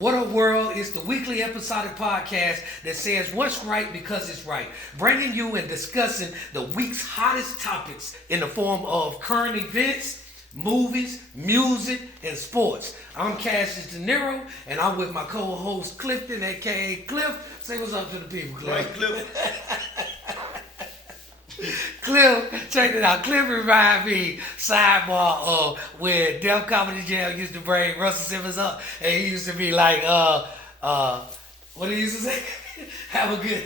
What Up World is the weekly episodic podcast that says what's right because it's right, bringing you and discussing the week's hottest topics in the form of current events, movies, music, and sports. I'm Cassius De Niro, and I'm with my co-host Clifton, aka Cliff. Say what's up to the people, Cliff. Right, Cliff. Cliff, check it out. Cliff remind me, sidebar, of when Def Comedy Jam used to bring Russell Simmons up, and he used to be like, what did he used to say? Have a good,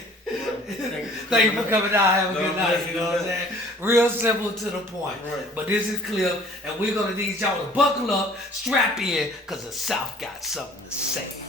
thank you for coming out, have a good night, you know what I'm saying? Real simple to the point. Right. But this is Cliff, and we're going to need y'all to buckle up, strap in, because the South got something to say.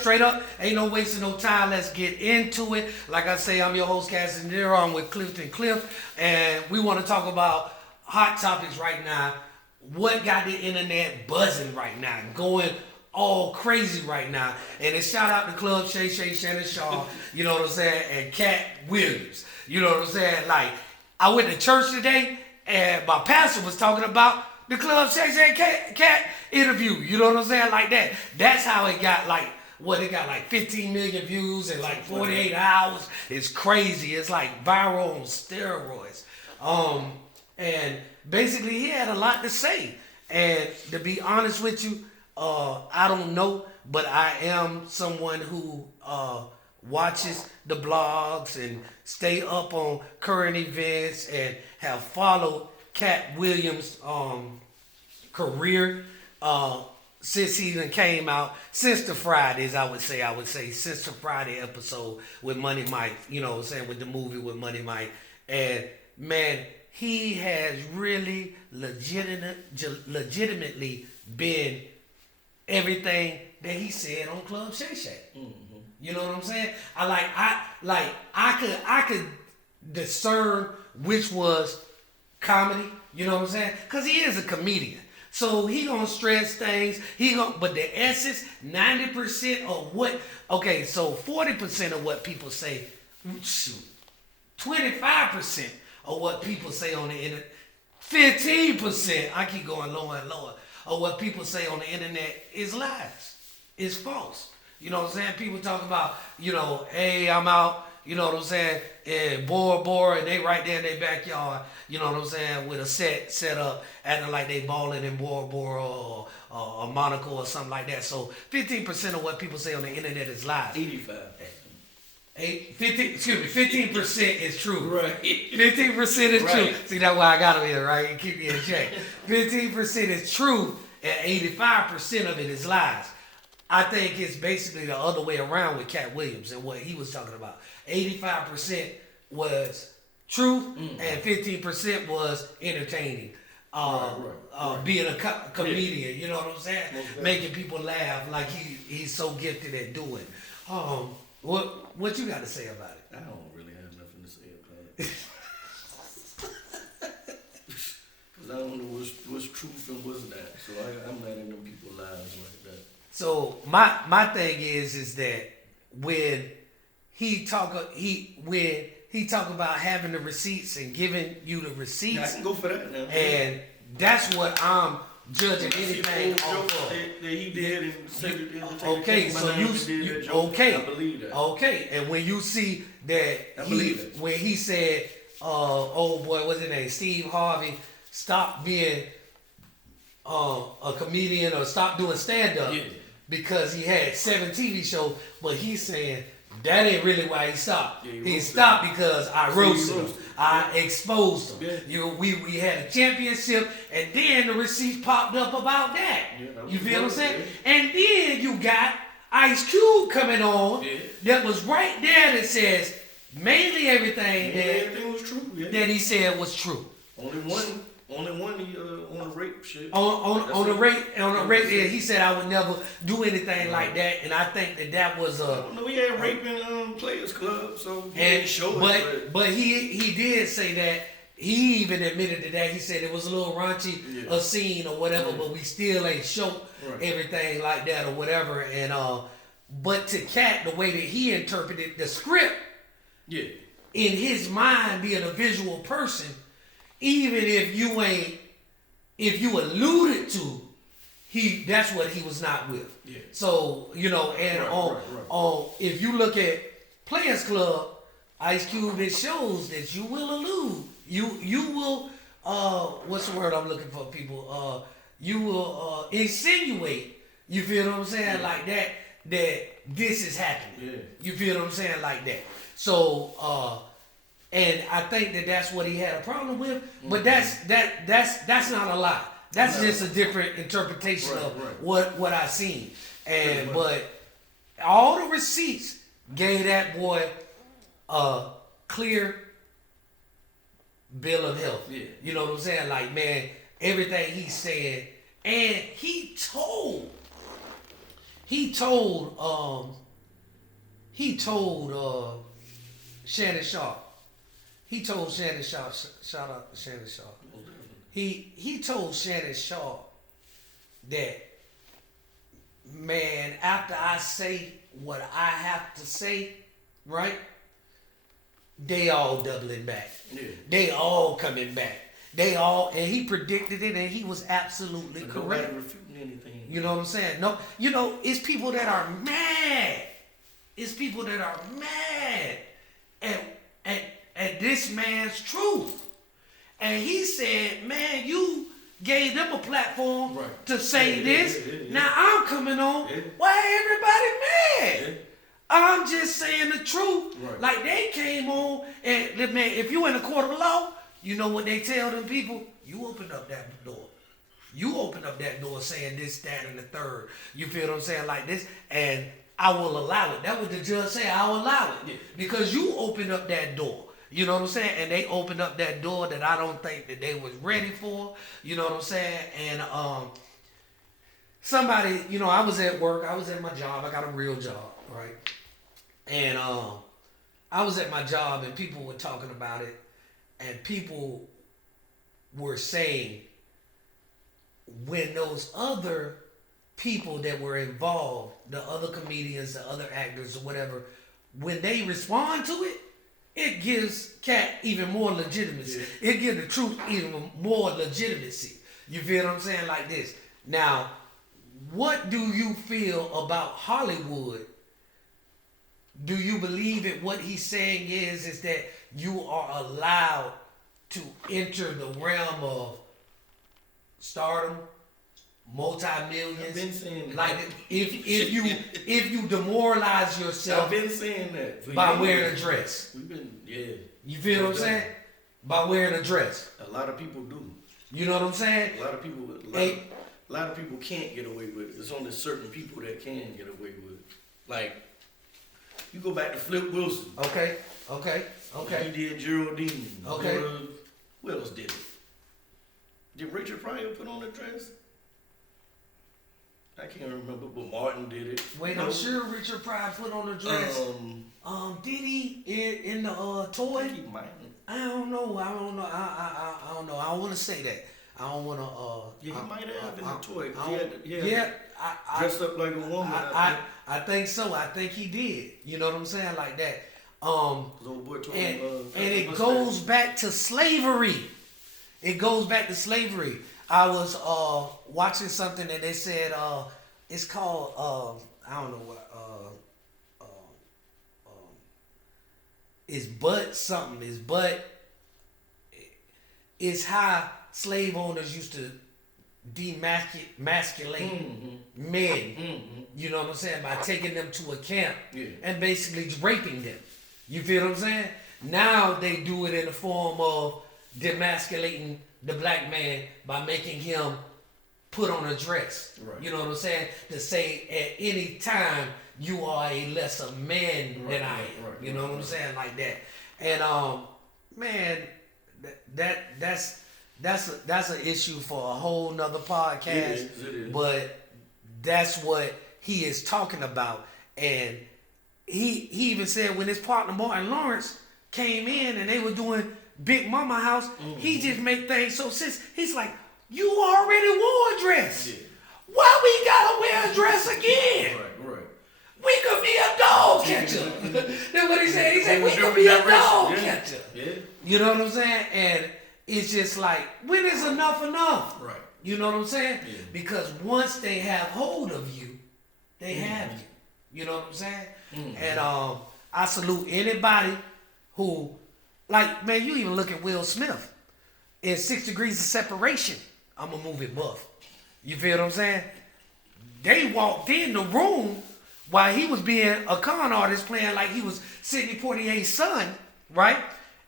Straight up. Ain't no wasting no time. Let's get into it. Like I say, I'm your host, Cassius Nero. I'm with Clifton Cliff, and we want to talk about hot topics right now. What got the internet buzzing right now, going all crazy right now. And it's shout out to Club Shay Shannon Shaw, you know what I'm saying, and Cat Williams. You know what I'm saying? Like, I went to church today, and my pastor was talking about the Club Shay Cat interview. You know what I'm saying? Like that. That's how it got it got like 15 million views in like 48 hours. It's crazy. It's like viral on steroids. And basically he had a lot to say. And to be honest with you, I don't know, but I am someone who watches the blogs and stay up on current events and have followed Cat Williams' career since he done came out, since the Fridays, I would say, since the Friday episode with Money Mike, you know what I'm saying, with the movie with Money Mike. And man, he has really legitimately been everything that he said on Club Shay Shay. Mm-hmm. You know what I'm saying? I could discern which was comedy, you know what I'm saying? Because he is a comedian. So he gonna stress things. But the essence, 90% of what, okay, so 40% of what people say, 25% of what people say on the internet, 15%, I keep going lower and lower, of what people say on the internet is lies, is false. You know what I'm saying? People talk about, hey, I'm out, you know what I'm saying, and Bora, and they right there in their backyard, you know what I'm saying, with a set up, acting like they balling in Bora or Monaco or something like that. So 15% of what people say on the internet is lies. 15% is true. Right. 15% is true. See, that's why I got him here, right? Keep me in check. 15% is true, and 85% of it is lies. I think it's basically the other way around with Cat Williams and what he was talking about. 85% was truth, and 15% was entertaining. Being a comedian, you know what I'm saying? Making people laugh like he's so gifted at doing. What you got to say about it? I don't really have nothing to say about it. Because I don't know what's truth and what's not. So I'm not in them people's lives like that. So my thing is that when he talk about having the receipts and giving you the receipts, I can go for that now. And that's what I'm judging anything off of. That he did and said it. Okay, so you okay? I believe that. Okay, and when you see that when he said, "Oh boy, what's his name? Steve Harvey, stop being a comedian or stop doing stand-up." Yeah. Because he had 7 TV shows, but he's saying that ain't really why he stopped. Yeah, he stopped because I roasted him. I exposed him. Yeah. We had a championship, and then the receipts popped up about that. Yeah, you feel what I'm saying? Yeah. And then you got Ice Cube coming on that was right there that says mainly everything was true. Yeah. That he said was true. Only one Only one he on the rape shit. On the rape, yeah, he said I would never do anything like that, and I think that was No, he had raping Players Club, so he and didn't show but he did say that. He even admitted to that. He said it was a little raunchy, a scene or whatever, but we still ain't show everything like that or whatever. And but to Cat, the way that he interpreted the script, yeah, in his mind, being a visual person, even if you alluded to, that's what he was not with. Yeah. So on if you look at Players Club, Ice Cube, it shows that you will allude. You will what's the word I'm looking for, people? You will insinuate. You feel what I'm saying? Like that this is happening. Yeah. You feel what I'm saying? Like that. So and I think that's what he had a problem with. But that's not a lie. That's just a different interpretation of what I seen. And but all the receipts gave that boy a clear bill of health. Yeah. You know what I'm saying? Like, man, everything he said, and he told Shannon Sharp. He told Shannon Sharp, shout out to Shannon Sharp. He told Shannon Sharp that, man, after I say what I have to say, right? They all doubling back. Yeah. They all coming back. And he predicted it, and he was absolutely correct. Nobody refuting anything. You know what I'm saying? No, it's people that are mad. It's people that are mad at this man's truth. And he said, man, you gave them a platform to say this. Now I'm coming on. Why everybody mad? I'm just saying the truth. Right. Like they came on, and man, if you in a court of law, you know what they tell them people? You open up that door. You open up that door saying this, that, and the third. You feel what I'm saying? Like this, and I will allow it. That's what the judge said. I'll allow it because you opened up that door. You know what I'm saying? And they opened up that door that I don't think that they was ready for. You know what I'm saying? And somebody, I was at work. I was at my job. I got a real job, right? And I was at my job, and people were talking about it, and people were saying when those other people that were involved, the other comedians, the other actors, or whatever, when they respond to it, it gives Cat even more legitimacy. Yeah. It gives the truth even more legitimacy. You feel what I'm saying? Like this. Now, what do you feel about Hollywood? Do you believe that what he's saying is that you are allowed to enter the realm of stardom, multi-millions? I've been saying that. Like if you demoralize yourself, I've been saying that by wearing a dress. We've been You feel what I'm saying? By wearing a dress. A lot of people do. You know what I'm saying? A lot of people can't get away with it. There's only certain people that can get away with it. Like, you go back to Flip Wilson. Okay. He did Geraldine. Okay. Who else did it? Did Richard Pryor put on a dress? I can't remember, but Martin did it. Wait, I'm sure Richard Pryor put on a dress. Did he in the toy? I think he might. I don't know. I don't know. I don't know. I don't want to say that. I don't want to. Yeah, he might have in the toy. I dressed up like a woman. I think so. I think he did. You know what I'm saying? Like that. Old boy told and him, it goes back to slavery. It goes back to slavery. I was watching something and they said it's called I don't know what it's but something. It's how slave owners used to demasculate men. You know what I'm saying? By taking them to a camp and basically raping them. You feel what I'm saying? Now they do it in the form of demasculating the black man by making him put on a dress. Right. You know what I'm saying? To say at any time you are a lesser man than I am. Right. You know what I'm saying? Like that. And man, that's an issue for a whole nother podcast. It is. But that's what he is talking about. And he even said when his partner Martin Lawrence came in and they were doing Big Mama House, he just make things so sense. He's like, you already wore a dress. Yeah. Why we gotta wear a dress again? Right. We could be a dog catcher. That's what he said. He said we could be a dog catcher. Yeah. You know what I'm saying? And it's just like, when is enough enough? Right. You know what I'm saying? Yeah. Because once they have hold of you, they have you. You know what I'm saying? And I salute anybody who, like, man, you even look at Will Smith in 6 Degrees of Separation. I'm a movie buff. You feel what I'm saying? They walked in the room while he was being a con artist playing like he was Sidney Poitier's son, right?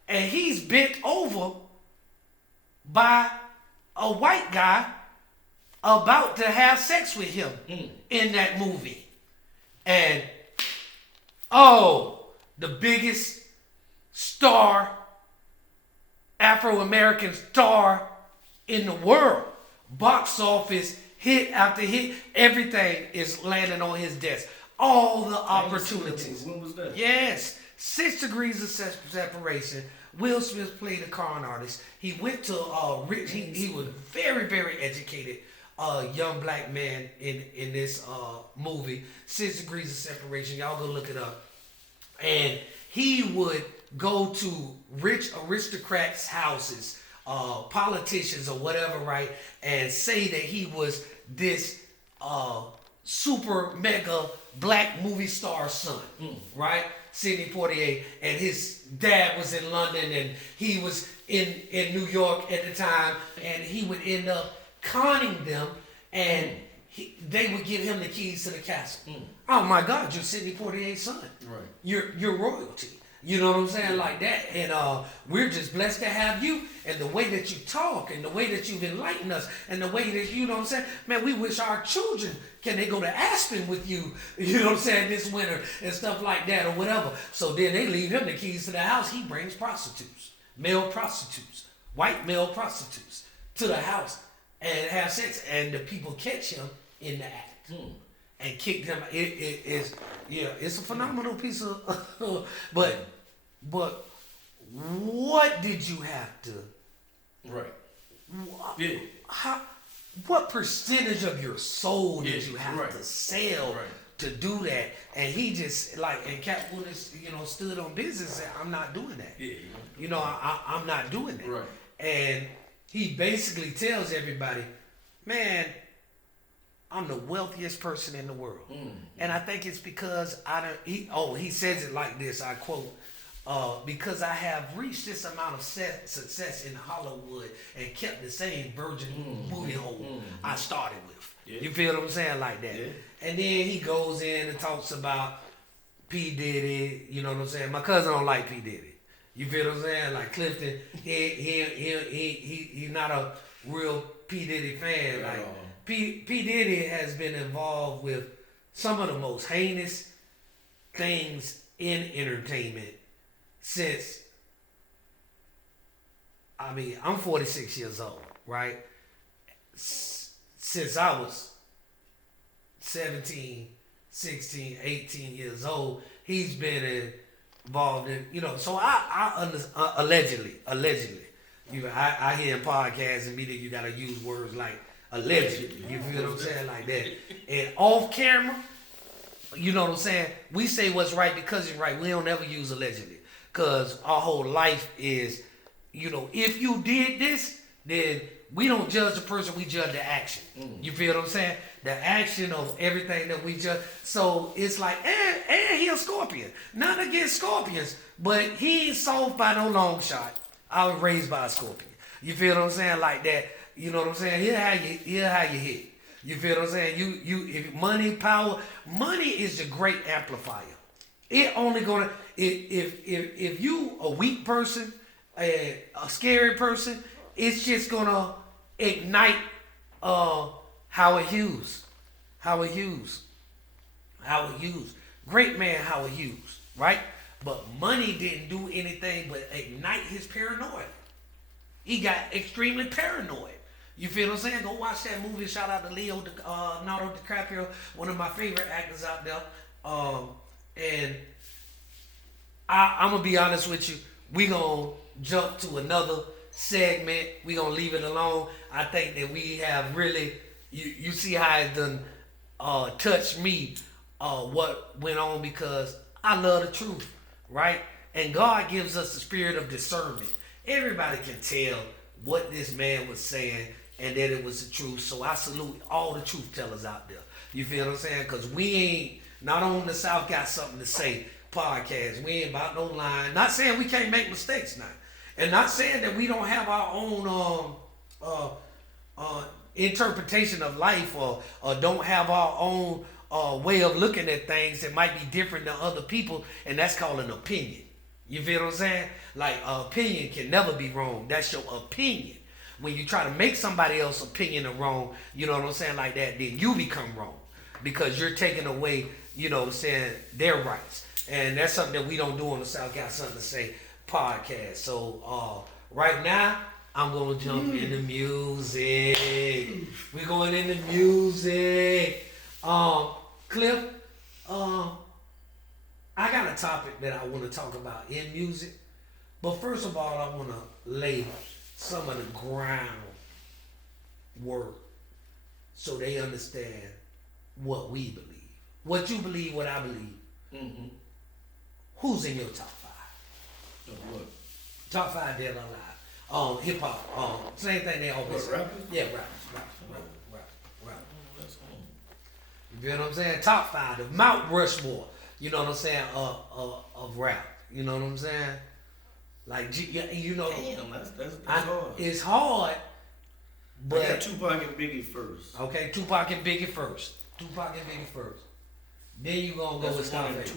And he's bent over by a white guy about to have sex with him in that movie. And, the biggest star, Afro-American star in the world, box office, hit after hit, everything is landing on his desk. All the opportunities. When was that? Yes. 6 Degrees of Separation. Will Smith played a con artist. He went to he was very, very educated young black man in this movie, 6 Degrees of Separation. Y'all go look it up. And he would go to rich aristocrats' houses, politicians or whatever, right, and say that he was this super mega black movie star son, right? Sidney Poitier, and his dad was in London and he was in New York at the time, and he would end up conning them, and they would give him the keys to the castle. Oh my God, you're Sidney Poitier's son. Right. You're royalty. You know what I'm saying? Like that. And we're just blessed to have you, and the way that you talk and the way that you've enlightened us and the way that, you know what I'm saying? Man, we wish our children, can they go to Aspen with you, you know what I'm saying, this winter and stuff like that or whatever. So then they leave him the keys to the house. He brings prostitutes, male prostitutes, white male prostitutes to the house and have sex, and the people catch him in the act. And kick them. It's a phenomenal piece of, but what did you have to? Right. Yeah. What percentage of your soul did you have right. to sell to do that? And he just and Cat Willis, stood on business and said, I'm not doing that. Yeah. I'm not doing that. Right. And he basically tells everybody, man, I'm the wealthiest person in the world. And I think it's because he says it like this, I quote, because I have reached this amount of success in Hollywood and kept the same virgin movie hole I started with. Yeah. You feel what I'm saying? Like that. Yeah. And then he goes in and talks about P. Diddy, you know what I'm saying? My cousin don't like P. Diddy. You feel what I'm saying? Like Clifton, he's not a real P. Diddy fan. Like P. Diddy has been involved with some of the most heinous things in entertainment since, I'm 46 years old, right? Since I was 17, 16, 18 years old, he's been involved in, so I allegedly, I hear in podcasts and media you gotta use words like allegedly, you feel what I'm saying, like that. And off camera, you know what I'm saying, we say what's right because it's right. We don't ever use allegedly, because our whole life is, if you did this, then we don't judge the person, we judge the action. You feel what I'm saying? The action of everything that we judge. So it's like, and he a Scorpion. Nothing against Scorpions, but he ain't soft by no long shot. I was raised by a Scorpion. You feel what I'm saying? Like that. You know what I'm saying? Here's how you hit. You feel what I'm saying? If money, power, money is the great amplifier. It only gonna, if you a weak person, a scary person, it's just gonna ignite Howard Hughes. Great man Howard Hughes, right? But money didn't do anything but ignite his paranoia. He got extremely paranoid. You feel what I'm saying? Go watch that movie. Shout out to Leonardo DiCaprio, one of my favorite actors out there. And I'm gonna be honest with you. We gonna jump to another segment. We gonna leave it alone. I think that we have really. You see how it done touched me. What went on because I love the truth, right? And God gives us the spirit of discernment. Everybody can tell what this man was saying and that it was the truth. So I salute all the truth tellers out there. You feel what I'm saying? Because we ain't, not on the South Got Something to Say podcast. We ain't about no line. Not saying we can't make mistakes now. And not saying that we don't have our own interpretation of life or don't have our own way of looking at things that might be different than other people. And that's called an opinion. You feel what I'm saying? Like, opinion can never be wrong. That's your opinion. When you try to make somebody else's opinion wrong, you know what I'm saying, like that, then you become wrong. Because you're taking away, you know what I'm saying, their rights. And that's something that we don't do on the South Got Something to Say podcast. So, right now, I'm going to jump into music. We're going into music. Cliff, I got a topic that I want to talk about in music. But first of all, I want to lay some of the groundwork so they understand what we believe. What you believe, what I believe. Mm-hmm. Who's in your top five? What? Top five dead or alive. Hip hop. Same thing they always say. Rappers? Yeah, rappers. You feel what I'm saying? Top five, the Mount Rushmore. You know what I'm saying? Of rap. You know what I'm saying? Like, you know. Damn, that's hard. It's hard, but. I got Tupac and Biggie first. Okay, Tupac and Biggie first. Then you gonna go with Scarface.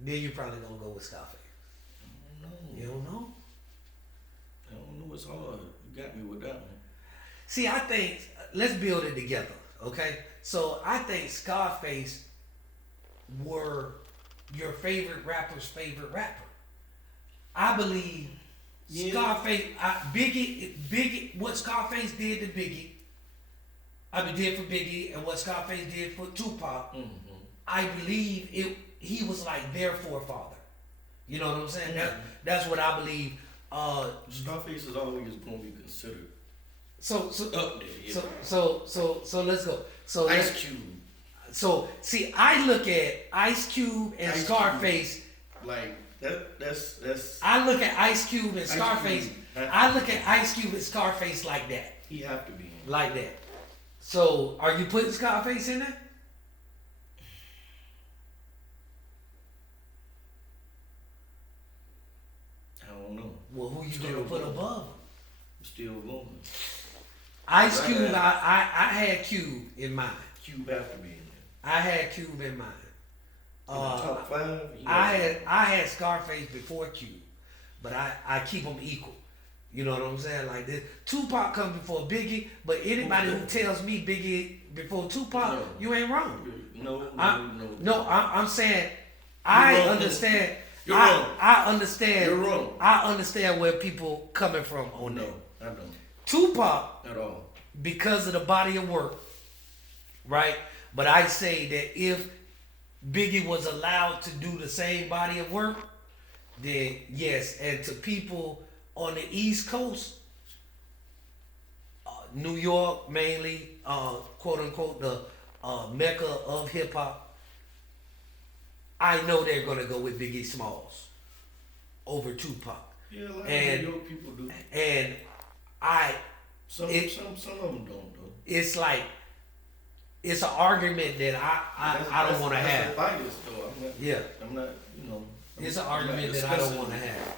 Then you probably gonna go with Scarface. I don't know. You don't know? I don't know. It's hard. You got me with that one. See, I think, let's build it together, okay? So I think Scarface were your favorite rapper's favorite rapper. I believe Scarface, Biggie, what Scarface did to Biggie, did for Biggie, and what Scarface did for Tupac, I believe he was like their forefather. You know what I'm saying? That's what I believe. Scarface is always going to be considered. So up there. Yeah. So let's go. So Ice Cube. So see, I look at Ice Cube and Scarface. Like that's. I look at Ice Cube and Scarface. I look at Ice Cube and Scarface like that. He have to be in. Like that. So are you putting Scarface in there? I don't know. Well, who you gonna put above him? I'm still going. Ice Cube, I had Cube in mind. Cube have to be in there. I had Cube in mind. Top five. I had Scarface before Cube, but I keep them equal. You know what I'm saying? Like this, Tupac comes before Biggie, but anybody who tells me Biggie before Tupac, you ain't wrong. No. I'm saying I understand. You're wrong. I understand. You're wrong. I understand where people coming from on that. No, I don't. Tupac, At all. because of the body of work, right? But I say that if Biggie was allowed to do the same body of work, then yes. And to people on the East Coast, New York mainly, quote unquote, the mecca of hip hop, I know they're gonna go with Biggie Smalls over Tupac. Yeah, a lot of New York people do. And some of them don't though. It's like it's an argument that I don't want to have. That's bias though. I'm not. It's an argument that I don't want to have.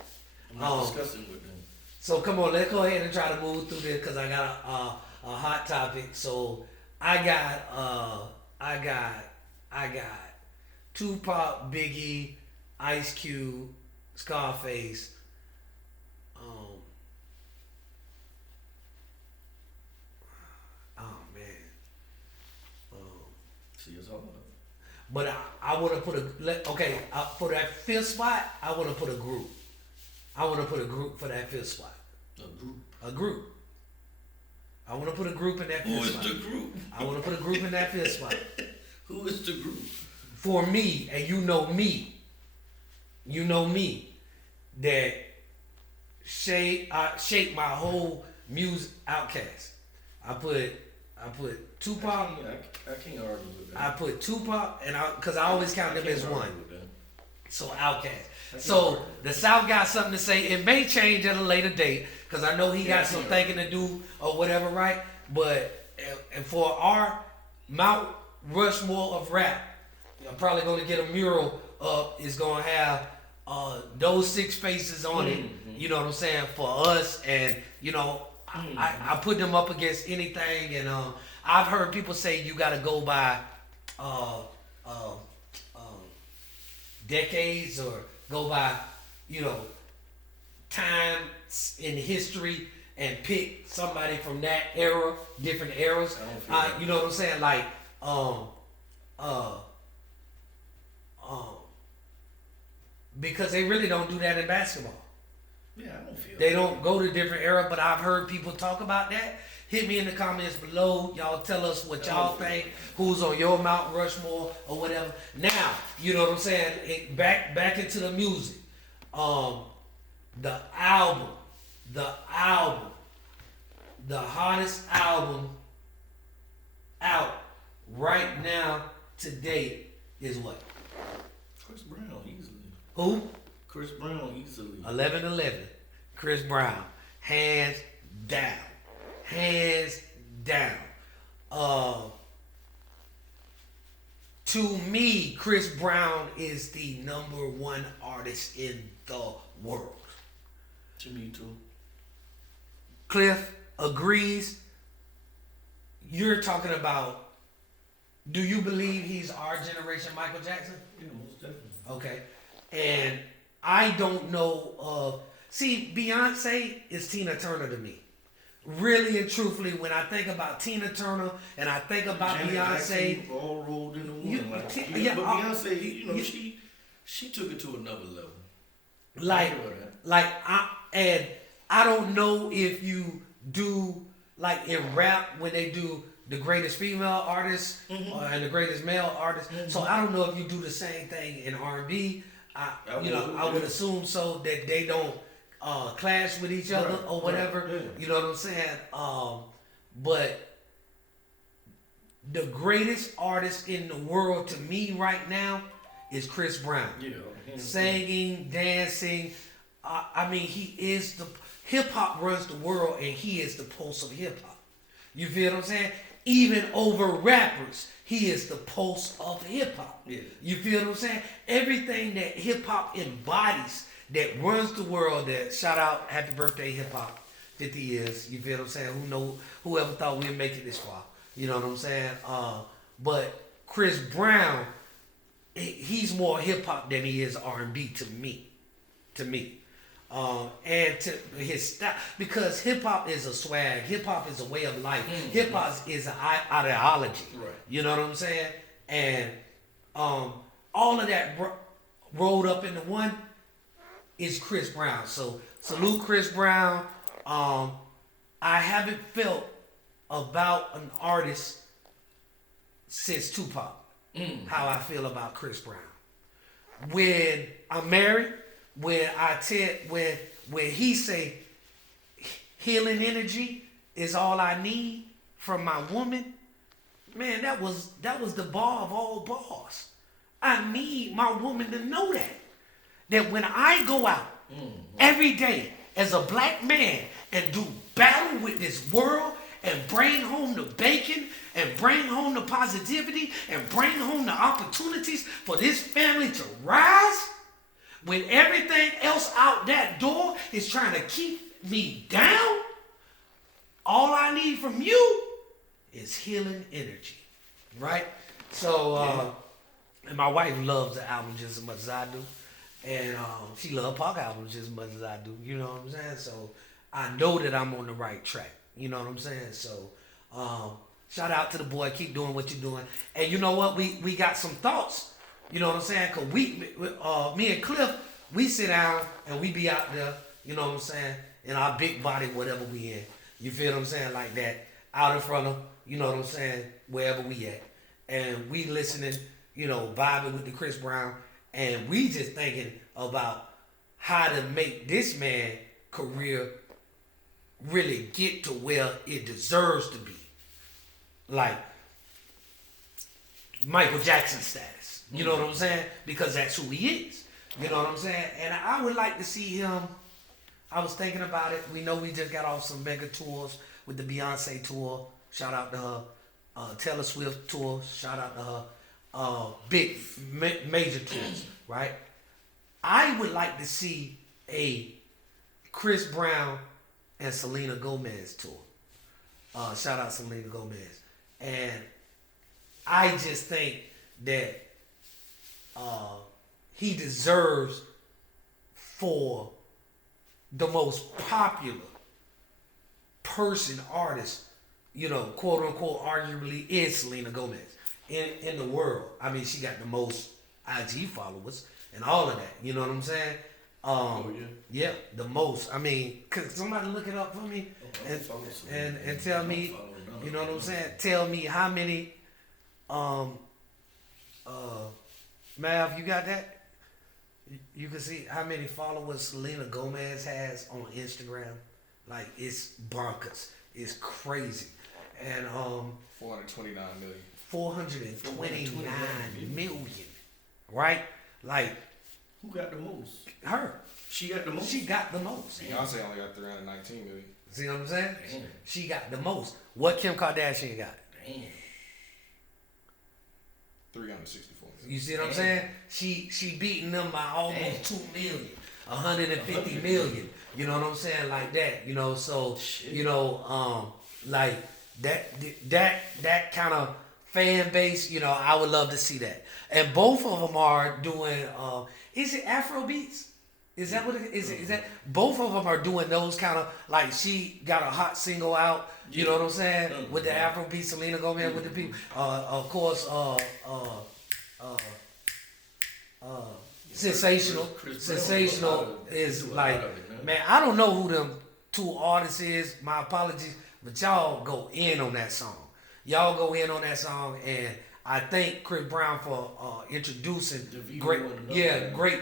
I'm not discussing with them. So come on, let's go ahead and try to move through this because I got a hot topic. So I got Tupac, Biggie, Ice Cube, Scarface. See, it's hard. But I want to put for that fifth spot, I want to put a group. I want to put a group for that fifth spot. A group. A group. I want to put a group in that Who fifth is spot. the group? I want to put a group in that fifth spot. Who is the group? For me, and you know me, that shaped my whole music outcast. I put Tupac. I can't argue with that. I put Tupac, and because I always count them can't as argue one. with that. So Outkast. So the South got something to say. It may change at a later date because I know he got some thinking to do or whatever, right? But and for our Mount Rushmore of rap, I'm probably gonna get a mural up. It's gonna have those six faces on it. You know what I'm saying, for us, and you know I put them up against anything, and I've heard people say you got to go by decades or go by, time in history and pick somebody from that era, different eras. You know what I'm saying? Like, because they really don't do that in basketball. Yeah, I don't feel They don't go to different era, but I've heard people talk about that. Hit me in the comments below. Y'all tell us what y'all think. Who's on your Mount Rushmore or whatever. Now, you know what I'm saying? Back into the music. The album, the hottest album out right now to date is what? Chris Brown easily. Who? Chris Brown easily. 11-11. Chris Brown. Hands down. Hands down. To me, Chris Brown is the number one artist in the world. To me too. Cliff agrees. You're talking about, do you believe he's our generation Michael Jackson? Yeah, most definitely. Okay. And I don't know of, see, Beyonce is Tina Turner to me. Really and truthfully, when I think about Tina Turner and I think about Janet Beyonce, Jackson all rolled into one. But Beyonce, she took it to another level. And I don't know if you do like in rap when they do the greatest female artist and the greatest male artist. So I don't know if you do the same thing in R&B. I would assume so, that they don't clash with each other or whatever. Yeah. You know what I'm saying? But the greatest artist in the world to me right now is Chris Brown. Yeah. Singing, dancing. I mean, he is the hip hop runs the world, and he is the pulse of hip hop. You feel what I'm saying? Even over rappers, he is the pulse of hip hop. Yeah. You feel what I'm saying? Everything that hip hop embodies, that runs the world. That shout out, happy birthday, hip hop, 50 years. You feel what I'm saying? Whoever thought we'd make it this far? You know what I'm saying? But Chris Brown, he's more hip hop than he is R&B to me. And to his style, because hip hop is a swag, hip hop is a way of life, hip hop is an ideology. Right. You know what I'm saying? And all of that rolled up into one is Chris Brown. So salute Chris Brown. I haven't felt about an artist since Tupac how I feel about Chris Brown. When I'm married, when he say healing energy is all I need from my woman, man, that was the bar of all bars. I need my woman to know that when I go out every day as a black man and do battle with this world and bring home the bacon and bring home the positivity and bring home the opportunities for this family to rise, when everything else out that door is trying to keep me down, all I need from you is healing energy, right? So, and my wife loves the album just as much as I do, and she loves Pac albums just as much as I do. You know what I'm saying? So I know that I'm on the right track. You know what I'm saying? So shout out to the boy. Keep doing what you're doing. And you know what? We got some thoughts. You know what I'm saying? Cause me and Cliff, we sit down and we be out there, you know what I'm saying, in our big body, whatever we in. You feel what I'm saying? Like that, out in front of, you know what I'm saying, wherever we at. And we listening, you know, vibing with the Chris Brown, and we just thinking about how to make this man career really get to where it deserves to be. Like Michael Jackson status. You know what I'm saying? Because that's who he is. You know what I'm saying? And I would like to see him. I was thinking about it. We know we just got off some mega tours with the Beyonce tour. Shout out to her. Taylor Swift tour. Shout out to her. Big major tours, right? I would like to see a Chris Brown and Selena Gomez tour. Shout out Selena Gomez. And I just think that he deserves for the most popular artist, you know, quote unquote, arguably is Selena Gomez in the world. I mean, she got the most IG followers and all of that. You know what I'm saying? Yeah, the most. I mean, could somebody look it up for me and tell me, you know what I'm saying? Tell me how many. Mav, you got that? You can see how many followers Selena Gomez has on Instagram. Like, it's bonkers. It's crazy. And 429 million. 429 million. Right? Like, who got the most? Her. She got the most? She got the most. Beyonce only got 319 million. See what I'm saying? Damn. She got the most. What Kim Kardashian got? Damn. 364 million. You see what I'm saying? She beating them by almost 2 million, 150 million. You know what I'm saying? Like that. You know, so you know, like that kind of fan base. You know, I would love to see that. And both of them are doing. Is it Afro beats? Is that what it is? Is that both of them are doing those kind of, like, she got a hot single out, you know what I'm saying, with the Afrobeat, Selena Gomez with the people. Of course, sensational is like, man, I don't know who them two artists is. My apologies, but y'all go in on that song. Y'all go in on that song, and I thank Chris Brown for introducing great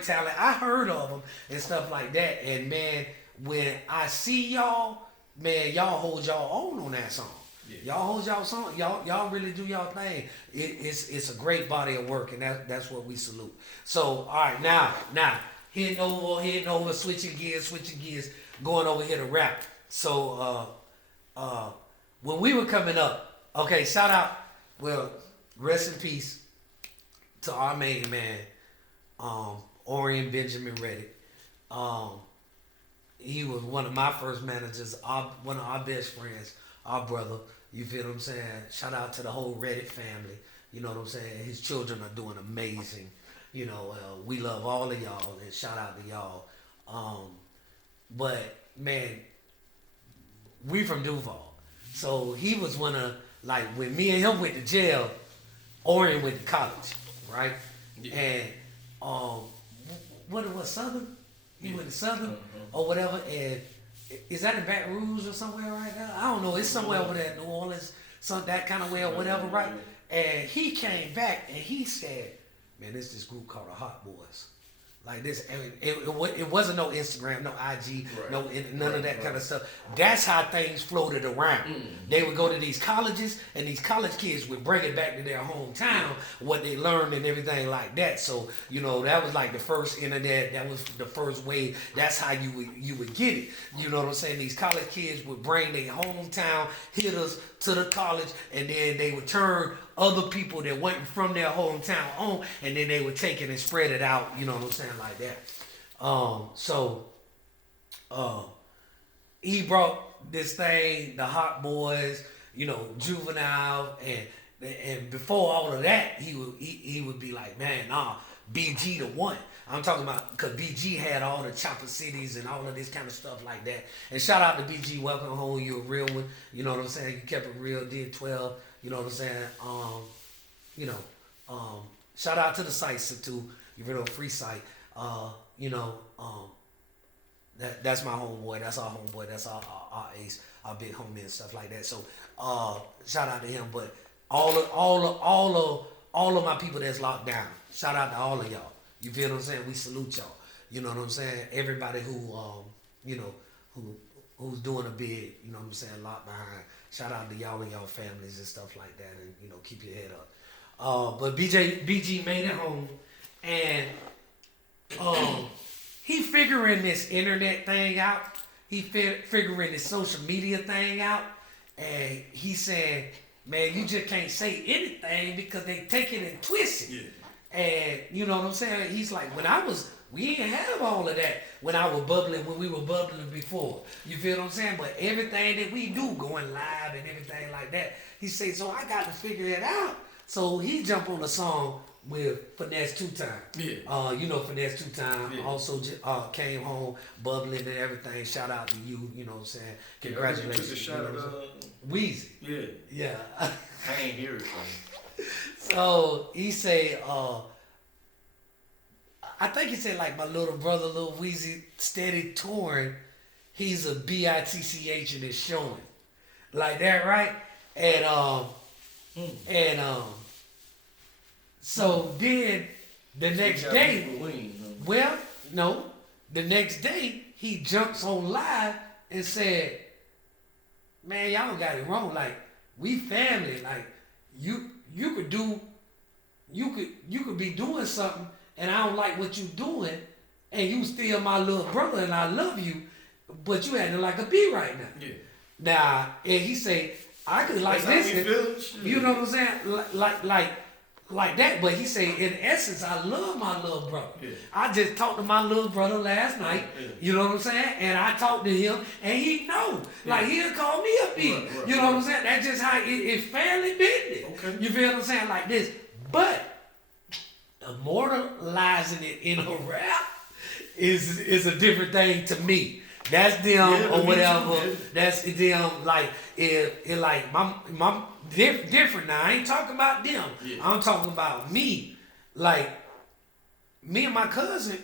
talent. I heard of them and stuff like that. And man, when I see y'all, man, y'all hold y'all own on that song. Yeah. Y'all hold y'all song. Y'all really do y'all thing. It's a great body of work, and that's what we salute. So all right, now hitting over, switching gears, going over here to rap. So when we were coming up, okay, shout out, well, rest in peace to our main man, Orion Benjamin Reddick. He was one of my first managers, one of our best friends, our brother. You feel what I'm saying? Shout out to the whole Reddick family. You know what I'm saying? His children are doing amazing. You know, we love all of y'all, and shout out to y'all. But man, we from Duval, so he was one of, like, when me and him went to jail, Orion went to college, right? Yeah. And what it was, Southern? He went to Southern or whatever. And is that in Baton Rouge or somewhere right now? I don't know. It's somewhere over there in New Orleans, that kind of way or whatever, right? And he came back and he said, "Man, there's this group called the Hot Boys." Like this, and it wasn't no Instagram, no IG, none of that kind of stuff. That's how things floated around. They would go to these colleges, and these college kids would bring it back to their hometown, what they learned and everything like that. So, you know, that was like the first internet. That was the first way. That's how you would get it. You know what I'm saying? These college kids would bring their hometown hitters to the college, and then they would turn other people that wasn't from their hometown on, and then they would take it and spread it out, you know what I'm saying, like that. He brought this thing, the Hot Boys, you know, Juvenile, and before all of that, he would be like, man, nah, BG the one. I'm talking about, because BG had all the Chopper Cities and all of this kind of stuff like that. And shout out to BG, welcome home, you a real one. You know what I'm saying? You kept it real, did 12. You know what I'm saying? Shout out to the Sites too. You know, free site. You know, that's my homeboy. That's our homeboy. That's our ace, our big homie and stuff like that. So shout out to him. But all of my people that's locked down. Shout out to all of y'all. You feel what I'm saying? We salute y'all. You know what I'm saying? Everybody who you know who's doing a bid. You know what I'm saying? Locked behind. Shout out to y'all and y'all families and stuff like that. And you know, keep your head up. But BG made it home, and he figuring this internet thing out. He figuring this social media thing out, and he said, "Man, you just can't say anything because they take it and twist it." Yeah. And you know what I'm saying? He's like, we didn't have all of that when we were bubbling before. You feel what I'm saying? But everything that we do, going live and everything like that, he said, so I got to figure it out. So he jumped on a song with Finesse 2 Time. Yeah. You know Finesse 2 Time. Yeah. Also came home bubbling and everything. Shout out to you. You know what I'm saying? Congratulations. Took a shot at Weezy. Yeah. Yeah. I ain't hear it from him. So he say, I think he said like my little brother, Lil Weezy, steady touring. He's a bitch and it's showing, like that, right? And so then the next day, the next day he jumps on live and said, "Man, y'all got it wrong. Like we family. Like you could be doing something, and I don't like what you doing, and you still my little brother, and I love you, but you acting like a B right now." Yeah. Now, and he say, I could like this, you know what I'm saying, like that. But he say, in essence, I love my little brother. Yeah. I just talked to my little brother last night. Yeah. You know what I'm saying, and I talked to him, and he know, like he'll call me a B. Right, you know what I'm saying? That's just how it's family business. Okay. You feel what I'm saying, like this, but immortalizing it in a rap is a different thing to me. That's them or whatever. Too, that's them like it like my different now. I ain't talking about them. Yeah. I'm talking about me. Like me and my cousin,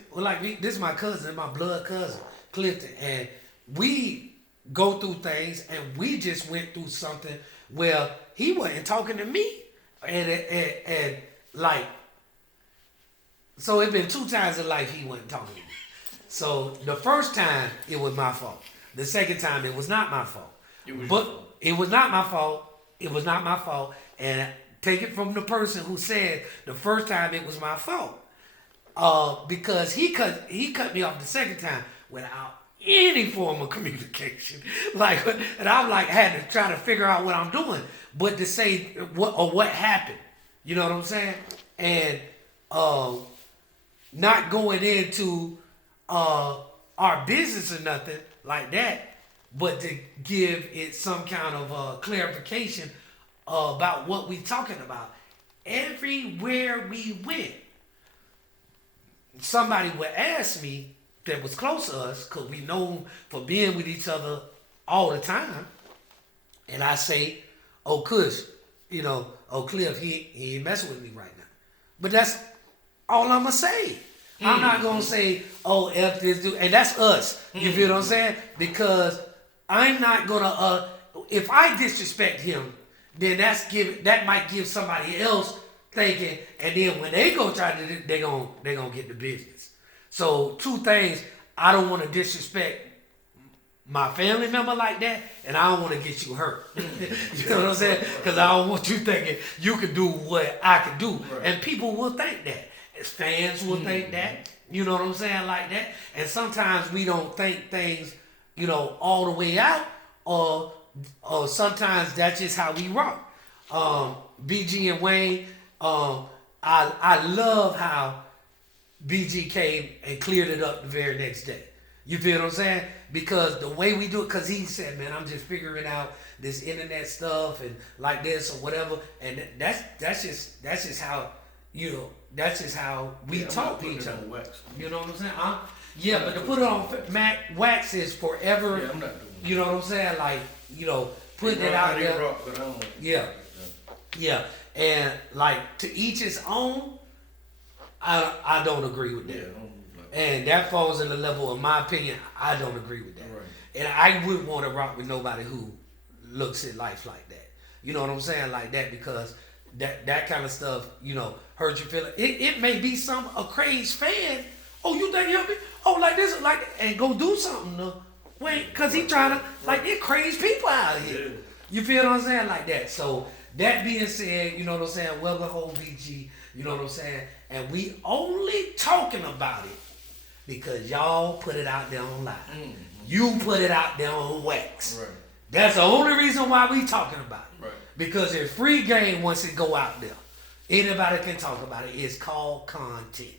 this is my cousin, my blood cousin, Clifton, and we go through things, and we just went through something where he wasn't talking to me, and like. So it been 2 times in life he wasn't talking to me. So the first time it was my fault. The second time it was not my fault. It was not my fault. It was not my fault. And take it from the person who said the first time it was my fault. Because he cut me off the second time without any form of communication. And I'm like had to try to figure out what I'm doing, but to say what happened. You know what I'm saying? And not going into our business or nothing like that, but to give it some kind of clarification about what we talking about. Everywhere we went, somebody would ask me that was close to us, because we known for being with each other all the time, and I say, "Oh, Kush, you know, oh, Cliff, he ain't messing with me right now." But that's all I'm gonna say. I'm not gonna say, "Oh, F this dude," and that's us. You feel what I'm saying? Because I'm not gonna. If I disrespect him, then that might give somebody else thinking, and then when they go try to, they gonna get the business. So 2 things: I don't want to disrespect my family member like that, and I don't want to get you hurt. You know what I'm saying? Because I don't want you thinking you can do what I can do, and people will think that. As fans will think that, you know what I'm saying, like that. And sometimes we don't think things, you know, all the way out, or sometimes that's just how we rock. BG and Wayne, I love how BG came and cleared it up the very next day. You feel what I'm saying? Because the way we do it, because he said, "Man, I'm just figuring out this internet stuff and like this or whatever," and that's just how, you know. That's just how we talk to each other. You know what I'm saying? Yeah, but to put it on wax is forever. Yeah, I'm not doing that. You know what I'm saying? Like, you know, putting it out there. Yeah. And like to each his own. I don't agree with that. And that falls in the level, of my opinion, I don't agree with that. Right. And I wouldn't want to rock with nobody who looks at life like that. You know what I'm saying? Like that, because that kind of stuff, hurt your feelings. It may be a crazed fan. Oh, you think he'll be? Oh, like this, like that, and go do something. No. Wait, because he trying to, like, it crazy people out here. Yeah. You feel what I'm saying? Like that. So, that being said, you know what I'm saying? Welcome home, BG. You know what I'm saying? And we only talking about it because y'all put it out there online. Mm-hmm. You put it out there on wax. Right. That's the only reason why we talking about it. Right. Because it's free game once it go out there. Anybody can talk about it. It's called content.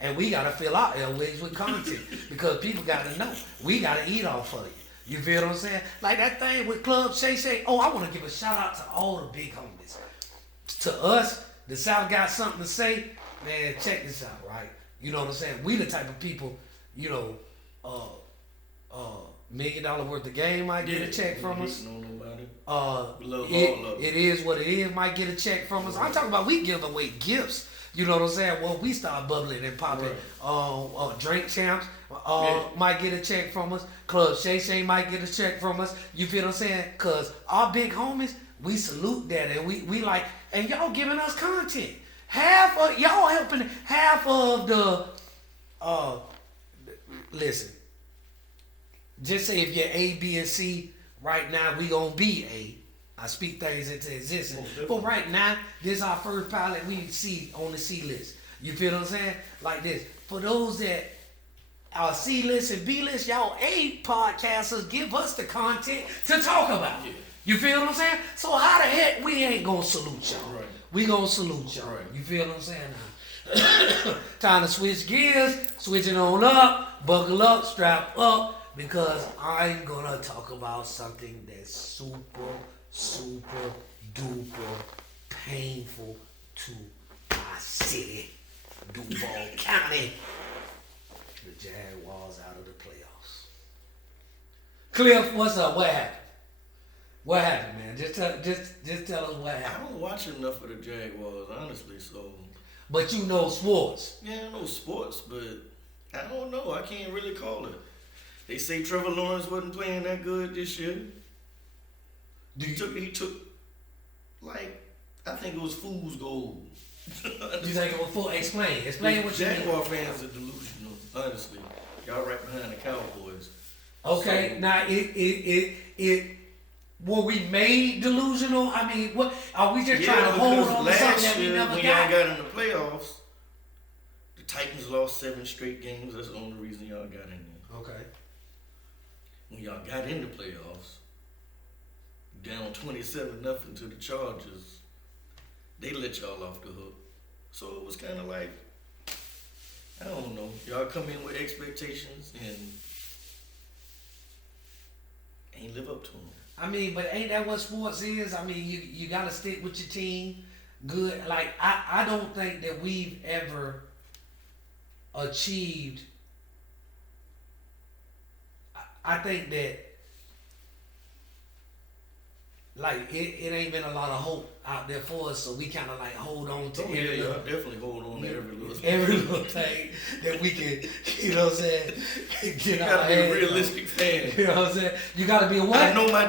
And we got to fill our airways with content because people got to know. We got to eat off of you. You feel what I'm saying? Like that thing with Club Shay. Oh, I want to give a shout out to all the big homies. To us, the South got something to say. Man, check this out, right? You know what I'm saying? We the type of people, $1 million worth of game might get a check from us. We love all of it. It is what it is. Might get a check from us. I'm talking about we give away gifts. You know what I'm saying? Well, we start bubbling and popping. Right. Drink champs might get a check from us. Club Shay might get a check from us. You feel what I'm saying? Cause our big homies, we salute that, and we like, and y'all giving us content. Half of y'all helping half of the. Listen. Just say if you're A, B, and C, right now we gonna be A. I speak things into existence. But right now, this is our first pilot we see on the C list. You feel what I'm saying? Like this. For those that are C list and B list, y'all A podcasters give us the content to talk about. Yeah. You feel what I'm saying? So how the heck we ain't gonna salute y'all? Right. We gonna salute y'all. Right. You feel what I'm saying now? Time to switch gears, switching on up, buckle up, strap up, because I'm gonna talk about something that's super duper painful to my city, Duval County. The Jaguars out of the playoffs. Cliff, what's up? What happened? What happened, man? Just tell us what I happened. don't watch enough of the Jaguars, honestly, so. But you know sports. Yeah, I know sports, but I don't know. I can't really call it. They say Trevor Lawrence wasn't playing that good this year. He took, like, I think it was fool's gold. You think it was full? Explain what you mean. Jaguar fans are delusional, honestly. Y'all right behind the Cowboys. Okay, So, now it were we made delusional? I mean, what are we just trying to hold on to something that we never when got? y'all got in the playoffs, the Titans lost 7 straight games. That's the only reason y'all got in there. Okay. When y'all got in the playoffs, down 27-0 to the Chargers, they let y'all off the hook. So it was kind of like, I don't know. Y'all come in with expectations and ain't live up to them. I mean, but ain't that what sports is? I mean, you got to stick with your team. Good. Like, I don't think that we've ever achieved. I think that, like, it ain't been a lot of hope out there for us, so we kind of like hold on to every y'all little, definitely hold on to every little thing that we can, you know what I'm saying, get You our gotta be a hands on. realistic fan. You know what I'm saying? You gotta be a what? I know my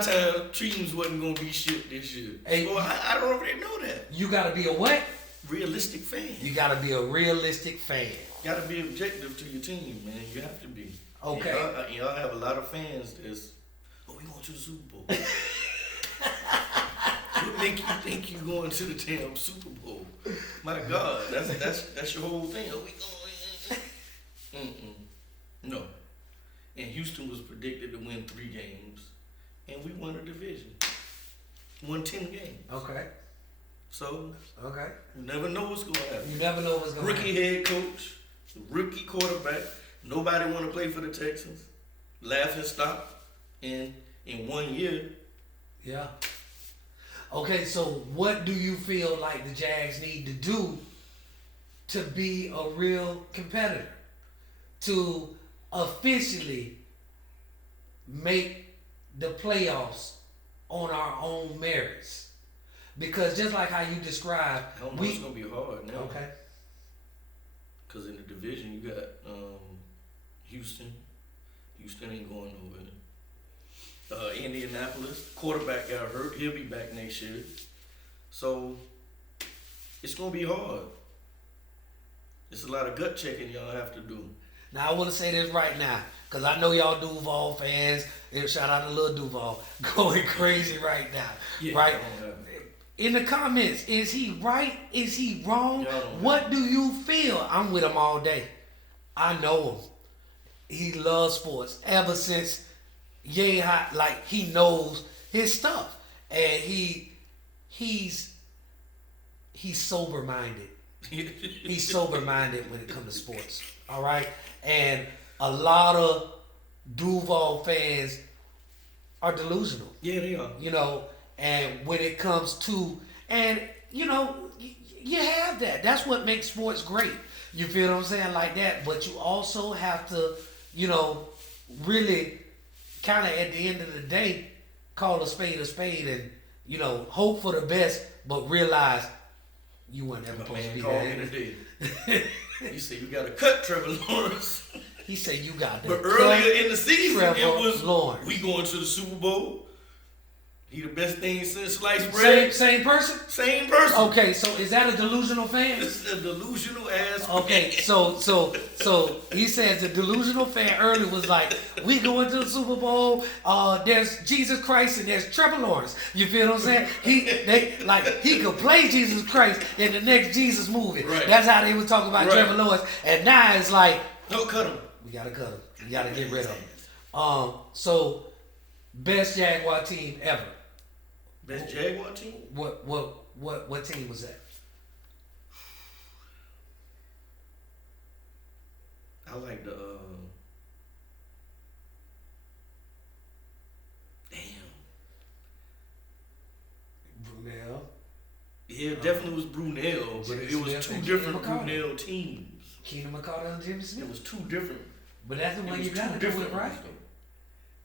teams wasn't gonna be shit this year. Hey, so I don't already know that. You gotta be a what? Realistic fan. You gotta be a realistic fan. You gotta be objective to your team, man. You have to be. Okay. And y'all have a lot of fans that's, we going to the Super Bowl. What make you think you going to the damn Super Bowl? My God, that's your whole thing. We going? No. And Houston was predicted to win 3 games, and we won a division. Won 10 games. Okay. So Okay. you never know what's going to happen. You never know what's gonna Rookie head coach, rookie quarterback. Nobody want to play for the Texans. Laughing stock in 1 year. Yeah. Okay, so what do you feel like the Jags need to do to be a real competitor? To officially make the playoffs on our own merits? Because just like how you described, I don't know it's gonna be hard now. Okay. Cause in the division you got Houston. Houston ain't going nowhere. Indianapolis, quarterback got hurt. He'll be back next year. So it's gonna be hard. It's a lot of gut checking y'all have to do. Now I want to say this right now, cause I know y'all Duval fans. And shout out to Lil Duval, going crazy right now. Yeah, right? I don't have In the comments, is he right? Is he wrong? Y'all don't What do you feel? I'm with him all day. I know him. He loves sports ever since Yay Hot. Like he knows his stuff, and he's sober minded. He's sober minded when it comes to sports. All right, and a lot of Duval fans are delusional. Yeah, they are. You know, and when it comes to, and you know, you have that. That's what makes sports great. You feel what I'm saying, like that. But you also have to, you know, really kind of at the end of the day, call a spade, and you know, hope for the best, but realize you weren't ever supposed to be called me there. today. He said you got to cut Trevor Lawrence. He said you got to. But earlier in the season, Trevor it was Lawrence. we going to the Super Bowl. He the best thing since sliced bread. Same person. Same person. Okay, so is that a delusional fan? This is a delusional ass. Okay, so he says the delusional fan earlier was like, we going to the Super Bowl. There's Jesus Christ and there's Trevor Lawrence. You feel what I'm saying? He could play Jesus Christ in the next Jesus movie. Right. That's how they were talking about Right. Trevor Lawrence. And now it's like, Don't cut him. we gotta cut him. We gotta get rid of him. So best Jaguar team ever. Best Jaguar team? What team was that? I like the damn. Brunel. Yeah, it definitely was Brunel, but Jimmy it was Smith two and different Keenan McCardle. Brunel teams. Keenan McCardle and Jimmy It Smith. was two different. But that's the It one was you two gotta go different with, right? ones,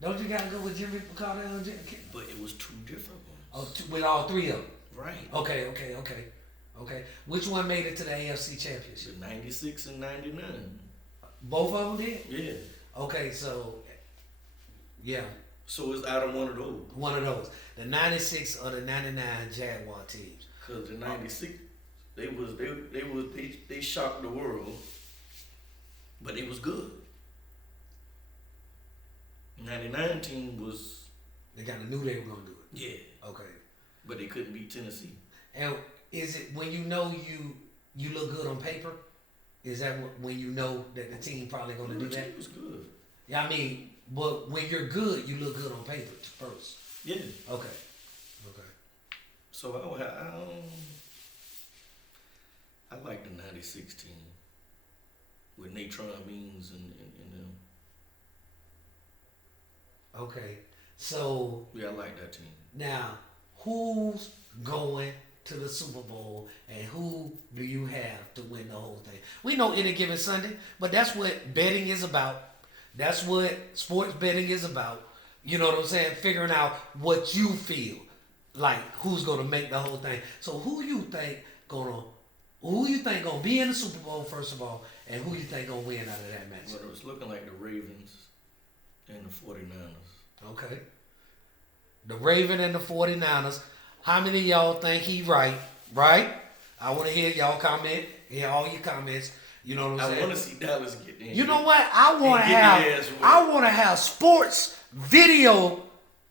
though. Don't you gotta go with Jimmy McCardle and Jimmy? But it was two different Oh, ones. with all three of them. Right. Okay. Which one made it to the AFC Championship? The 96 and 99. Both of them did? Yeah. Okay, so, yeah, So it's out of one of those. one of those. The 96 or the 99 Jaguar teams. Cause the 96, they shocked the world, but it was good. 99 team was, They kind of knew they were going to do it. yeah, Okay. but they couldn't beat Tennessee. And is it when you know you look good on paper? Is that when you know that the team probably going to do The that? team was good. Yeah, I mean, but when you're good, you look good on paper first. Yeah. Okay. So I like the 96 team with Natron Means and them. Okay. So Yeah, I like that team. now, who's going to the Super Bowl and who do you have to win the whole thing? We know any given Sunday, but that's what betting is about. That's what sports betting is about. You know what I'm saying? Figuring out what you feel like who's gonna make the whole thing. So who you think gonna be in the Super Bowl first of all, and who you think gonna win out of that match? Well, it's looking like the Ravens and the 49ers. Okay. The Raven and the 49ers. How many of y'all think he right? Right? I want to hear y'all comment. Hear all your comments. You know what I'm I saying? want to see Dallas get in. You know what? I want to And get their ass have. whooped. I want to have sports video.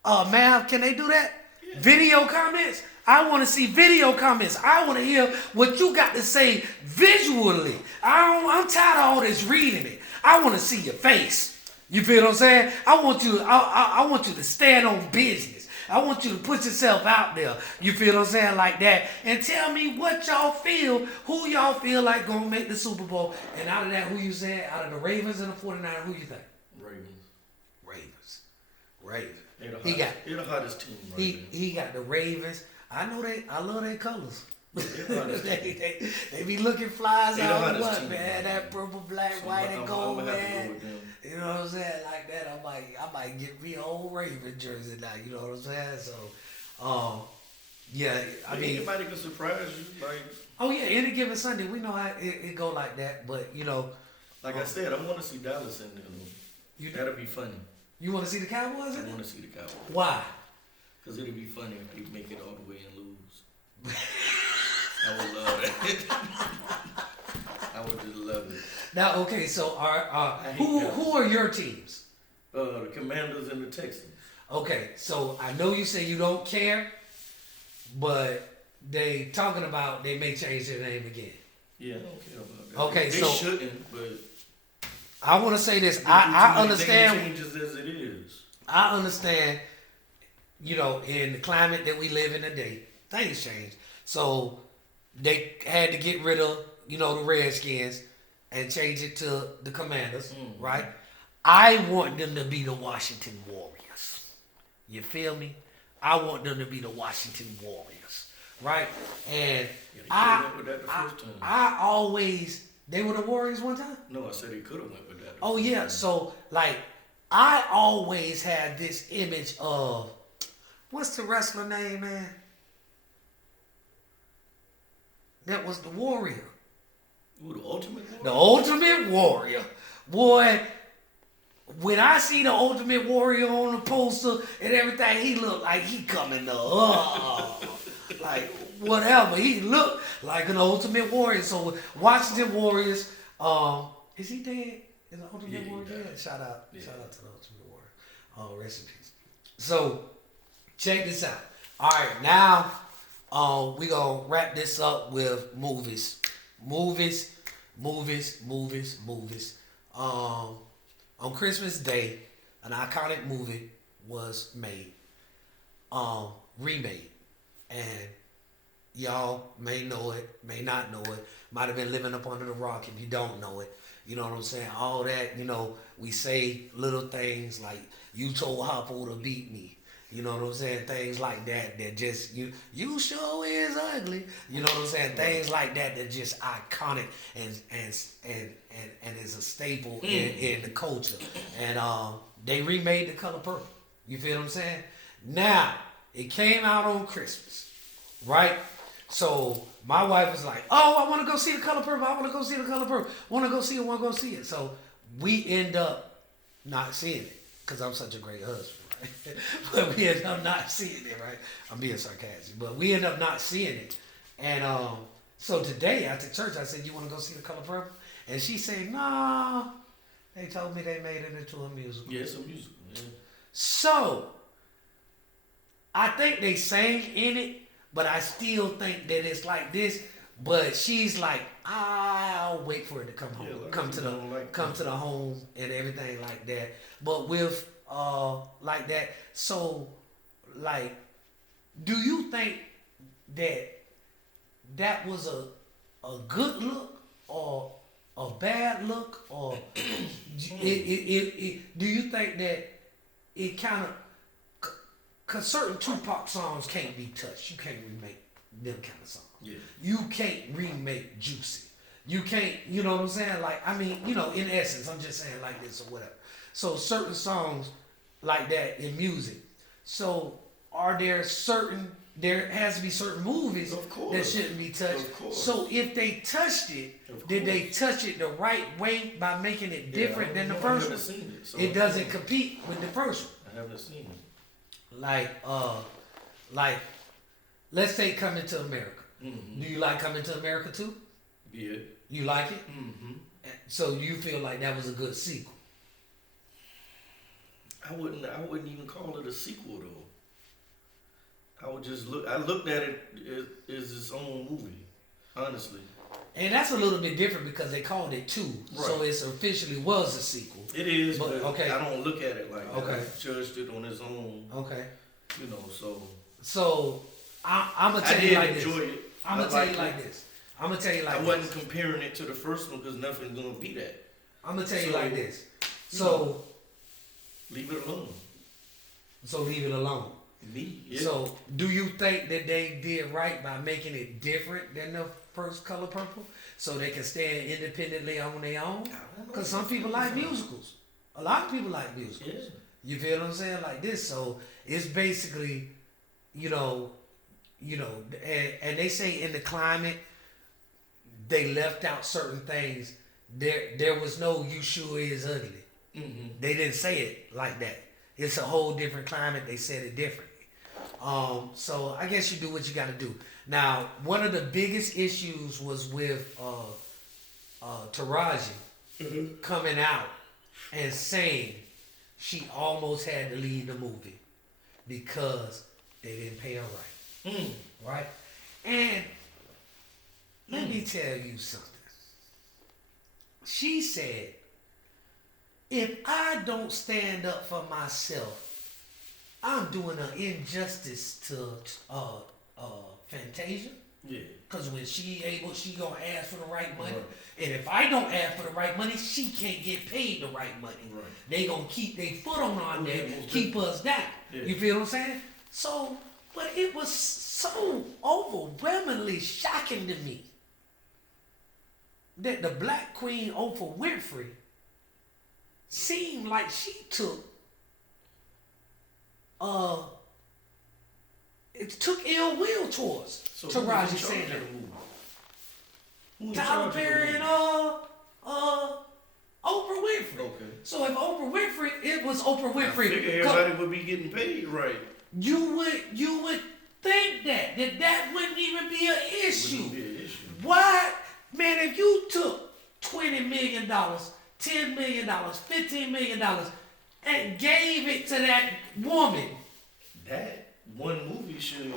Man, can they do that? Yeah. Video comments. I want to see video comments. I want to hear what you got to say visually. I'm tired of all this reading it. I want to see your face. You feel what I'm saying? I want you. I want you to stand on business. I want you to put yourself out there. You feel what I'm saying? Like that. And tell me what y'all feel, who y'all feel like gonna make the Super Bowl. And out of that, who you saying? Out of the Ravens and the 49ers, who you think? Ravens. Ravens. They're the hottest team right now. He got the Ravens. I love their colors. They're the hottest team. they be looking flies They the out hottest what, team, man? That purple, black, So white, I'm and gold, gonna have to man. go with them. You know what I'm saying? Like that, I might get me an old Raven jersey now. You know what I'm saying? So, yeah. I mean, anybody can surprise you. Like, oh yeah, any given Sunday, we know how it go like that. But you know, Like I said, I want to see Dallas in there. You- That'll be funny. You want to see the Cowboys I in want it? to see the Cowboys. Why? Because it'll be funny if they make it all the way and lose. I would love that. I would just love it. Now, okay, so I hate who Dallas. who are your teams? The Commanders and the Texans. Okay, so I know you say you don't care, but they talking about they may change their name again. Yeah, I don't care about that. Okay, they so- shouldn't, but I want to say this. they I do too many understand. name changes as it is. I understand. You know, in the climate that we live in today, things change. So they had to get rid of the Redskins and change it to the Commanders, right? I want them to be the Washington Warriors. You feel me? I want them to be the Washington Warriors, right? And Yeah, they could've went with that the first time. I always they were the Warriors one time. No, I said they could have went with that. the Oh first yeah, time. so like I always had this image of what's the wrestler name, man? That was the Warrior. Ooh, the Ultimate Warrior? The Ultimate Warrior. Boy, when I see the Ultimate Warrior on the poster and everything, he looked like he coming to like whatever. He looked like an Ultimate Warrior. So Washington Warriors, is he dead? Is the Ultimate Yeah, he Warrior died. dead? Shout out Yeah. to the Ultimate Warrior. Rest in peace. So check this out. All right, now we gonna wrap this up with movies. On Christmas Day, an iconic movie was made, remade, and y'all may know it, may not know it, might have been living up under the rock if you don't know it. You know what I'm saying? All that, we say little things like, you told Hoppo to beat me. You know what I'm saying? Things like that just, you sure is ugly. You know what I'm saying? Things like that just iconic and is a staple in the culture. And they remade The Color Purple. You feel what I'm saying? Now, it came out on Christmas, right? So my wife was like, oh, I want to go see The Color Purple. I want to go see The Color Purple. Want to go see it. So we end up not seeing it because I'm such a great husband. But we end up not seeing it, right? I'm being sarcastic, but we end up not seeing it. And so today after church, I said, "You want to go see The Color Purple?" And she said, "Nah." They told me they made it into a musical. Yeah, it's a musical. Yeah. So I think they sang in it, but I still think that it's like this. But she's like, I'll wait for it to come home, Yeah, like come to you don't like come to the home and everything like that. But with like that, so like, do you think that was a good look or a bad look, or do you think that it kind of, cause certain Tupac songs can't be touched. You can't remake them kind of songs. Yeah. You can't remake Juicy. You can't, you know what I'm saying? Like, I mean, in essence, I'm just saying like this or whatever. So certain songs like that in music. So there has to be certain movies Of course. that shouldn't be touched. Of course. So if they touched it, Of did they course. touch it the right way by making it different than the first I one? haven't seen it. So It doesn't compete with the first one. I haven't seen it. Like, let's say Coming to America. Mm-hmm. Do you like Coming to America too? Yeah. You like it? Mm-hmm. So you feel like that was a good sequel? I wouldn't even call it a sequel though. I looked at it as its own movie, honestly. And that's a little bit different because they called it 2, so Right. it officially was a sequel. It is, But, but okay. I don't look at it like that. Okay. I judged it on its own, Okay. so. So I'm gonna I tell you did like this. enjoy it. I'm gonna tell you like this. I'm gonna tell you I like wasn't this. comparing it to the first one because nothing's gonna beat that. I'm gonna tell you So, like this. So Leave it alone. leave it alone. Me, yeah. So, do you think that they did right by making it different than the first Color Purple, so they can stand independently on their own? Because some people like musicals. A lot of people like musicals. Yeah. You feel what I'm saying? Like this. So it's basically, and they say in the climate, they left out certain things there was no "you sure is ugly." They didn't say it like that. It's a whole different climate. They said it differently. So I guess you do what you got to do. Now, one of the biggest issues was with Taraji coming out and saying she almost had to leave the movie because they didn't pay her right. Right? And let me tell you something. She said, if I don't stand up for myself, I'm doing an injustice to Fantasia. Yeah. Cause when she gonna ask for the right money, and if I don't ask for the right money, she can't get paid the right money. Right. They gonna keep their foot on our neck, most keep us down. Yeah. You feel what I'm saying? So, but it was so overwhelmingly shocking to me that the Black Queen Oprah Winfrey seemed like she took ill will towards Taraji saying that. Tyler Perry and Oprah Winfrey. Okay. So if Oprah Winfrey, it was Oprah I Winfrey. figure everybody would be getting paid right. You would think that wouldn't even be an issue. Wouldn't be an issue. Why, man? If you took $20 million, $10 million, $15 million, and gave it to that woman, That one movie should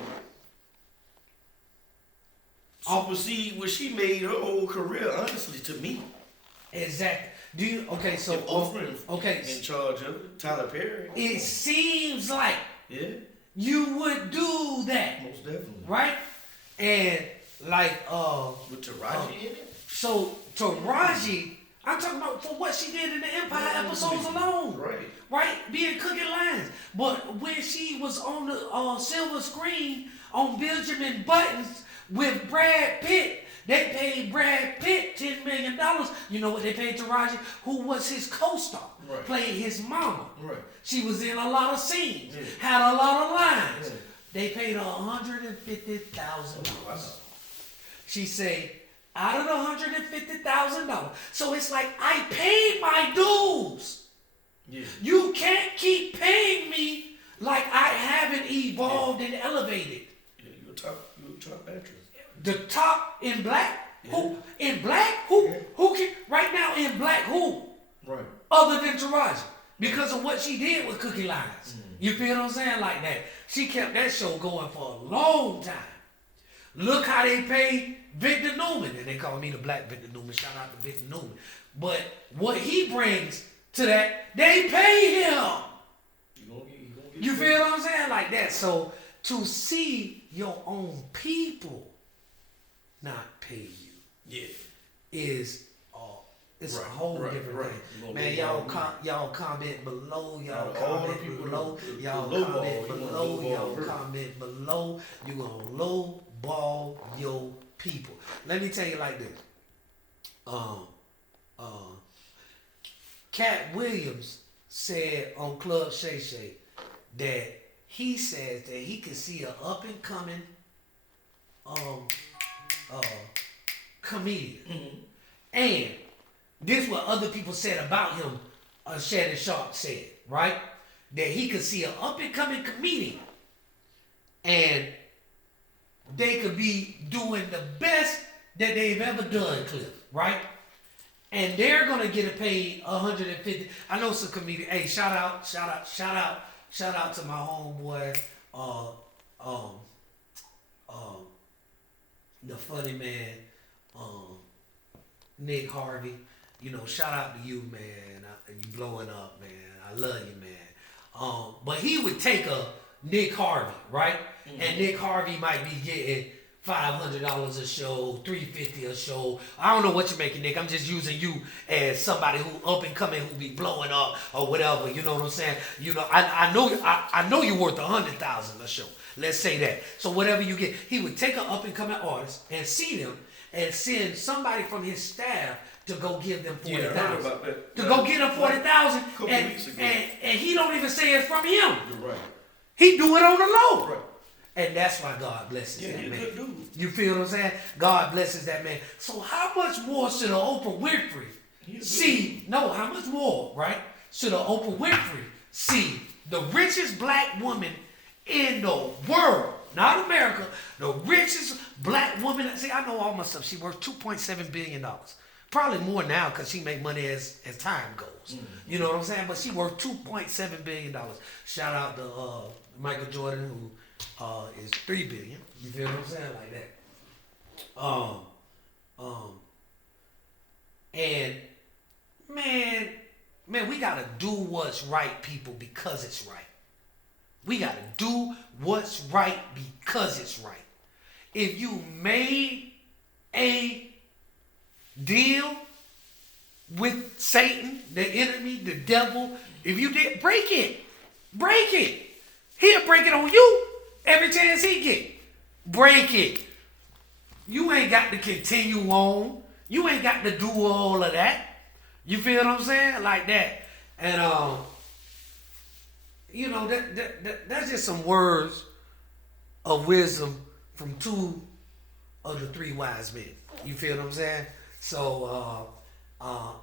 supersede what she made her whole career, honestly, to me. exactly. Do you okay? So If Oprah okay, in charge of it, Tyler Perry. it seems like Yeah, you would do that, most definitely. right? And like With Taraji in it? so Taraji, I'm talking about for what she did in the Empire episodes alone. Right? Being cooking lines. But when she was on the silver screen on Benjamin Buttons with Brad Pitt, they paid Brad Pitt $10 million. You know what they paid Taraji? Who was his co-star. Right. Played his mama. Right. She was in a lot of scenes. Yeah. Had a lot of lines. Yeah. They paid her $150,000. Wow. She said, out of the $150,000. So it's like, I paid my dues. Yeah. You can't keep paying me like I haven't evolved and elevated. Yeah, you a top actress. The top in black? Yeah. Who? In black? Who? Yeah. Who can, right now in black, who? Right. Other than Taraji. Because of what she did with Cookie Lines. You feel what I'm saying? Like that. She kept that show going for a long time. Look how they pay Victor Newman. And they call me the black Victor Newman. Shout out to Victor Newman. But what he brings to that, they pay him. You gonna get You feel what I'm saying? Like that. So to see your own people not pay you Yeah. is it's a Right, whole right, different right. thing. Man, y'all comment below. Y'all All the comment people below. that- Y'all the low comment ball, you wanna below. low ball Y'all her. comment below. You gonna low ball your people. Let me tell you like this. Cat Williams said on Club Shay Shay that he says that he can see an up and coming comedian. And this is what other people said about him, Shannon Sharp said, right? That he could see an up and coming comedian and they could be doing the best that they've ever done, Cliff, right? And they're gonna get paid $150. I know some comedian. Hey, shout out to my homeboy, the funny man, Nick Harvey. You know, shout out to you, man. You blowing up, man. I love you, man. But he would take a Nick Harvey, right? And Nick Harvey might be getting $500 a show, $350 a show. I don't know what you're making, Nick. I'm just using you as somebody who up and coming, who be blowing up or whatever. You know what I'm saying? You know, I know you're worth $100,000 a show. Let's say that. So whatever you get, he would take an up and coming artist and see them and send somebody from his staff to go give them $40,000. Yeah, I heard about that. To go get them $40,000, Couple weeks ago. and he don't even say it's from him. You're right. He do it on the low. Right. And that's why God blesses Yeah, that you're a man. good dude. You feel what I'm saying? God blesses that man. So how much more should an Oprah Winfrey See, no, how much more, right? Should Oprah Winfrey see the richest black woman in the world, not America, the richest black woman. See, I know all my stuff. She worth $2.7 billion. Probably more now because she make money as time goes. You know what I'm saying? But she worth $2.7 billion. Shout out to Michael Jordan, who is $3 billion. You feel what I'm saying? Like that. And man, we gotta do what's right, people, because it's right. We gotta do what's right because it's right. If you made a deal with Satan, the enemy, the devil, if you did, break it. Break it. He'll break it on you every chance he get. Break it. You ain't got to continue on. You ain't got to do all of that. You feel what I'm saying? Like that. And you know, that's just some words of wisdom from two of the three wise men. You feel what I'm saying? So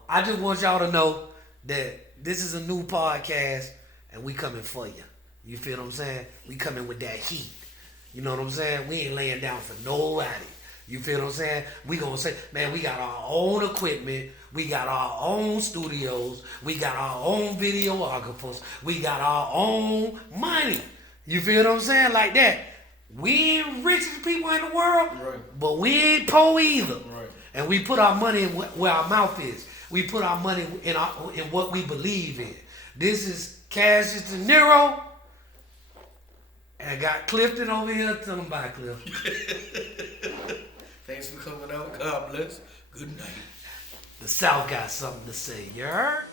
I just want y'all to know that this is a new podcast and we coming for you. You feel what I'm saying? We coming with that heat. You know what I'm saying? We ain't laying down for nobody. You feel what I'm saying? We gonna say, man, we got our own equipment. We got our own studios. We got our own videographers. We got our own money. You feel what I'm saying? Like that. We ain't richest people in the world, Right. but we ain't poor either. Right. And we put our money in where our mouth is. We put our money in what we believe in. This is Cassius De Niro. And I got Clifton over here. Tell him bye, Cliff. Thanks for coming out. God bless. Good night. The South got something to say, you heard?